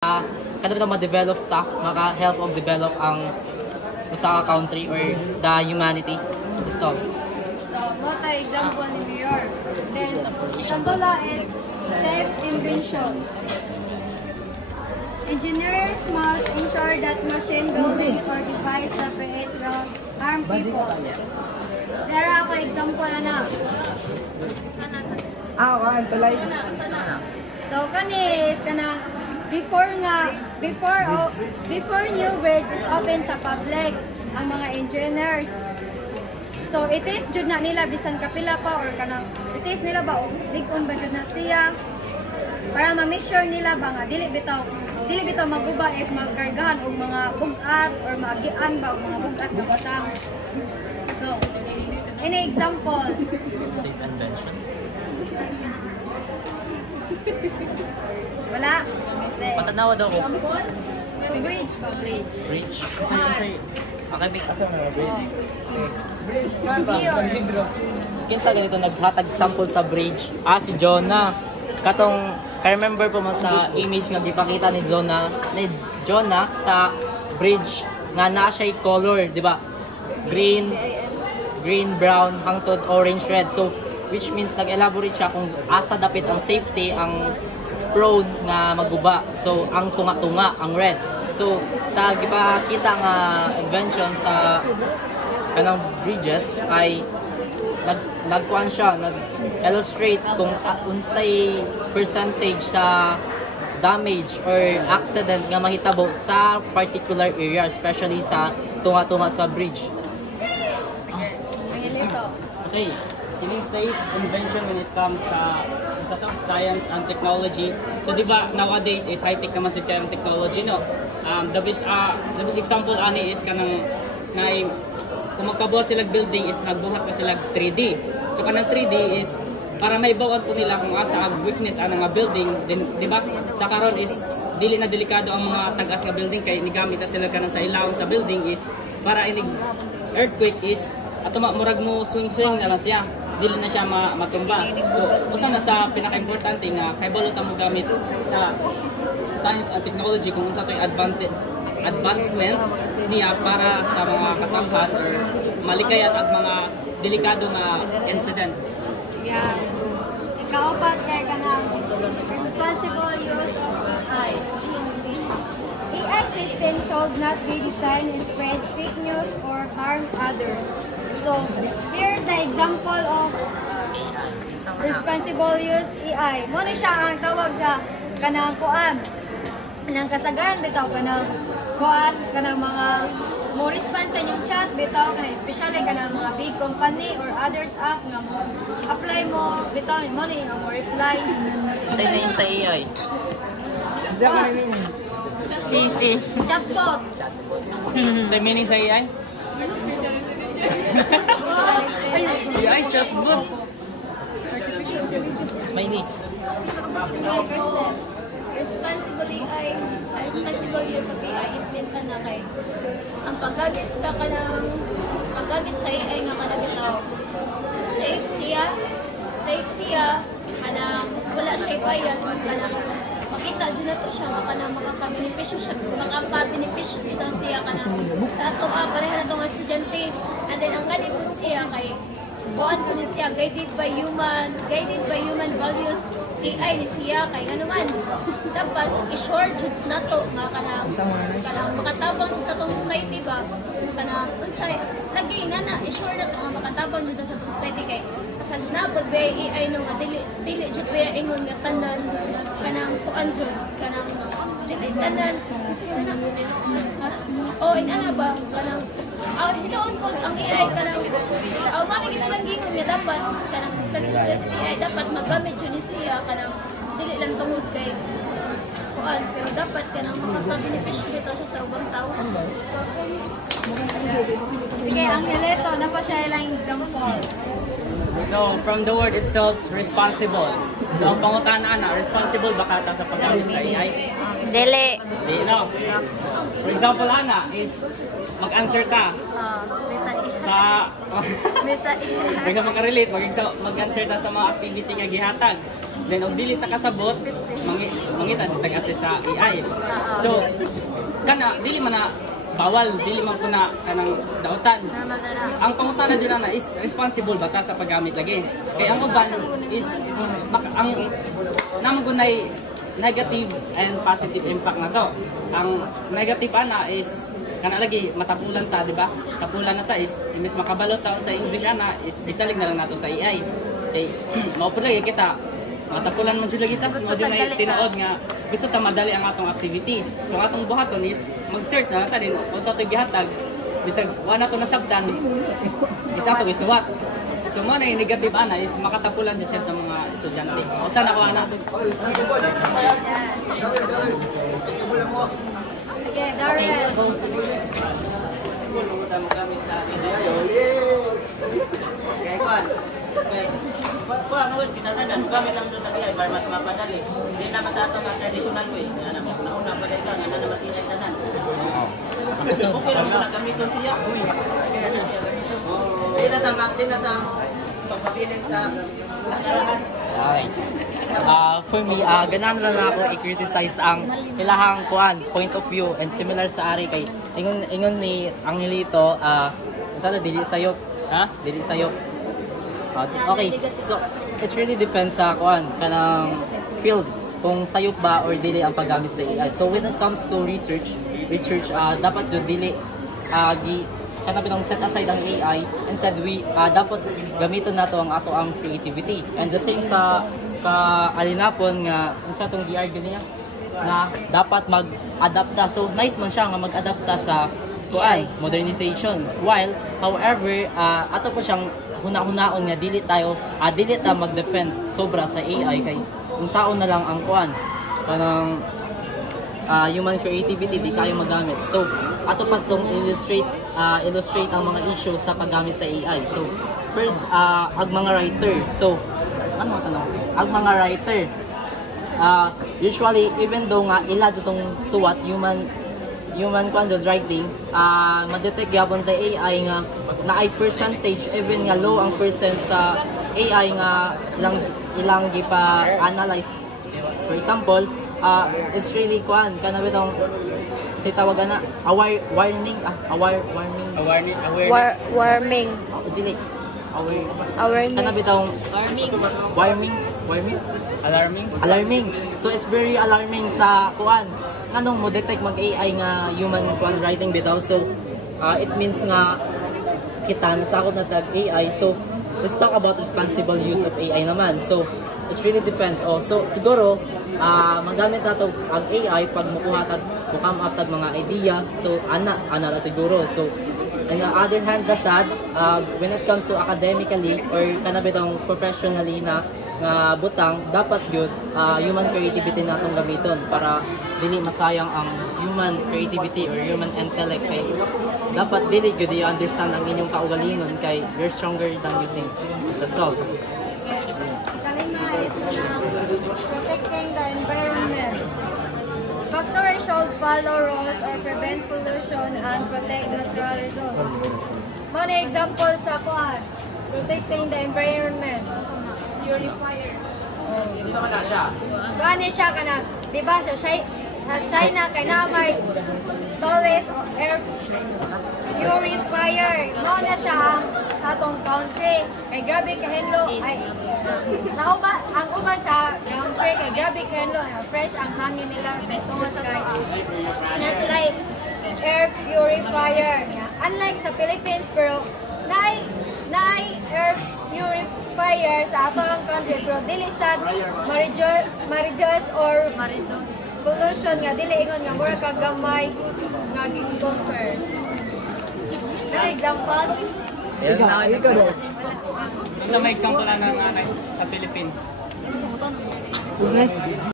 kada bitaw ma-develop ta, maka-help of develop ang usa ka country or the humanity. So what are example in New York? Then, Shandola is self-invention. Engineers must ensure that machine buildings or devices that create will harm people. There are ako example na. Tulay. So kanis kana before new bridge is open sa public ang mga engineers. So it is jud na nila bisan kapila pa or kana it is nila ba big-on ba jud na siya para ma-make sure nila ba nga dili bitaw maguba if magkargahan og mga bugat or maagian ba og mga bugat nga batang. So any example? safe invention. Wala. Patanawa daw ko. Bridge pa, bridge. Bridge. Say okay, big Asa na bridge? kinsa ganito naghatag sample sa bridge. Si Jonah. Katong I-remember po mo sa image nga gipakita ni Jonah sa bridge nga naa siya color, di ba? Green, brown, hangtod orange, red. So which means nag-elaborate siya kung asa dapit ang safety, ang prone nga maguba. So ang tunga-tunga, ang red. So sa gipakita nga invention sa kanang bridges ay nagkuan siya, nag-illustrate kung unsay percentage sa damage or accident nga mahitabo sa particular area, especially sa tunga-tunga sa bridge. Okay, kining safe invention when it comes sa science and technology. So di ba nowadays is high-tech naman sa technology, no? The best example ani is kanang kung magkabuhat sila building is nagbuhat na sila 3D. So kanang 3D is para maibawan po nila kung asa ang weakness ana nga building, then di ba? Sa karon is dili na delikado ang mga tagas nga building kay nigamit na sila kanang sa ilaw sa building is para inig earthquake is ato murag mo swing na lang siya. Dili na siya matumba. So usa na sa pinaka-importante nga kay balot mo gamit sa science and technology kung unsa toy advancement niya para sa mga katanghan or malikayan at mga delikado nga incident. Yan. Ikaw pa kaya ka ng responsible use of AI. AI system should not be designed to spread fake news or harm others. So, here's the example of responsible use AI. Muna siya ang tawag sa kanang kuan. Kanang kasagaran bitaw kanang kuan kanang mga mo response sa inyong chat bitaw kanang especially kanang mga big company or others app nga mo apply mo bitaw mo ni ang mo reply Sa name sa AI. CC chatbot. Sa meaning sa AI? AI chatbot. Smiley. Responsible use of AI, it means na kay ang paggamit sa AI nga kanang bitaw safe siya kanang wala siya bias kanang makita jud nato siya nga kanang makaka-benepisyo bitaw siya kanang sa ato pareha na tong estudyante and then ang kanipod siya kay kuan po siya guided by human values. AI ni siya kay ano man dapat i-short jud nato nga kanang makatabang siya sa tong society ba kanang unsay lagi na i-short nato nga makatabang jud sa society kay kasag nabod ba AI no nga dili jud ba ingon nga tanan kanang kuan jud kanang dili tanan inana ba kanang hinoon po ang AI kanang mali kita lang gingon nga dapat kanang responsible AI dapat magamit jud ni siya kanang dili lang tungod kay kuan pero dapat kanang makaka-benepisyo dito sa ubang tao. Sige, ang Heleto na pa siya lang example. So from the word itself, responsible. So ang pangutana na responsible ba kata sa paggamit sa AI? Dili. Di no. For example ana is mag-answer ka. sa Meta Kaya makarelate, mag-answer ta sa mga activity nga gihatag. Then og dili ta kasabot, mangita tag-assess sa AI. So kana dili man na bawal, dili man kuna kanang dautan. Ang pangutana dyan na is responsible ba ta sa paggamit lagi. Kaya ang uban is ang namagunay negative and positive impact na to. Ang negative ana is kana lagi matapulan ta, di ba? Tapulan na ta is imbes makabalot taon sa English ana is isalig na lang nato sa AI. Kay mao pud lagi kita matapulan man jud lagi ta, mo jud na tinuod nga gusto ta madali ang atong activity. So ang atong buhaton is mag-search na lang ta din unsa to gihatag bisag wala to nasabtan isa to isuwat. So mo na yung negative ana is makatapulan jud siya sa mga estudyante. Usa na ko ana. Sige, Garrett. Kaya kuan. Kuan mo kinahanglan gamit lang sa AI para mas mapadali. Hindi na matatong ang traditional way. Ana mo nauna pa dai ka ana na masinay tanan. Okay lang na gamiton siya. Di na ta pagpabilin sa karahan. Okay. For me, ganahan lang ako i-criticize ang ilahang point of view and similar sa ari kay ingon ni Angelito, sana dili sayop, dili sayop. Okay, so it really depends sa kanang field kung sayop ba or dili ang paggamit sa AI. So when it comes to research dapat jud dili kanang pinang set aside ang AI, instead we dapat gamiton nato ang ato ang creativity. And the same sa kaalinapon nga unsa tong gi-argue niya na dapat mag-adapta. So nice man siya nga mag-adapta sa modernization. While however ato po siyang huna-hunaon nga dili ta mag-defend sobra sa AI kay unsaon na lang ang kanang human creativity di kayo magamit. So ato pa song illustrate ang mga issue sa paggamit sa AI. So first ang mga writer. So ano ang tanong? Ang mga writer usually even though nga ila itong suwat human writing, ma-detect gyapon sa AI nga na ay percentage even nga low ang percent sa AI nga ilang gipa-analyze. For example, it's really kana bitong si tawagan na warming. Dili. Kana bitong alarming. So it's very alarming sa nganong mo detect mag-AI nga human writing bitaw. So it means nga kita nasakop na tag AI. So let's talk about responsible use of AI naman. So it really depends. So siguro magamit nato ang AI pag mukuha come up tag mga idea. So ana ra siguro. So on the other hand, when it comes to academically or kanabitong professionally na butang, dapat yun human creativity natong gamiton para dili masayang ang human creativity or human intellect kay dapat dili gyud i-understand ang inyong kaugalingon kay you're stronger than you think. That's all. Kalima is protecting the environment. Factories should follow rules or prevent pollution and protect natural resources. Mga example sa protecting the environment. Purifier. Gani siya kana, di ba sa China kay naamay tallest air purifier. Mao na siya ang sa atong country. Kay grabe kahenlo ay nauba ang uban sa country kay grabe kahenlo fresh ang hangin nila tungod sa kay na sila air purifier. Unlike sa Philippines pero naay air purifier sa atong country pero dili sad ma-reduce or pollution nga dili ingon nga mura ka gamay nga gi-compare. Na example? So may example na sa Philippines.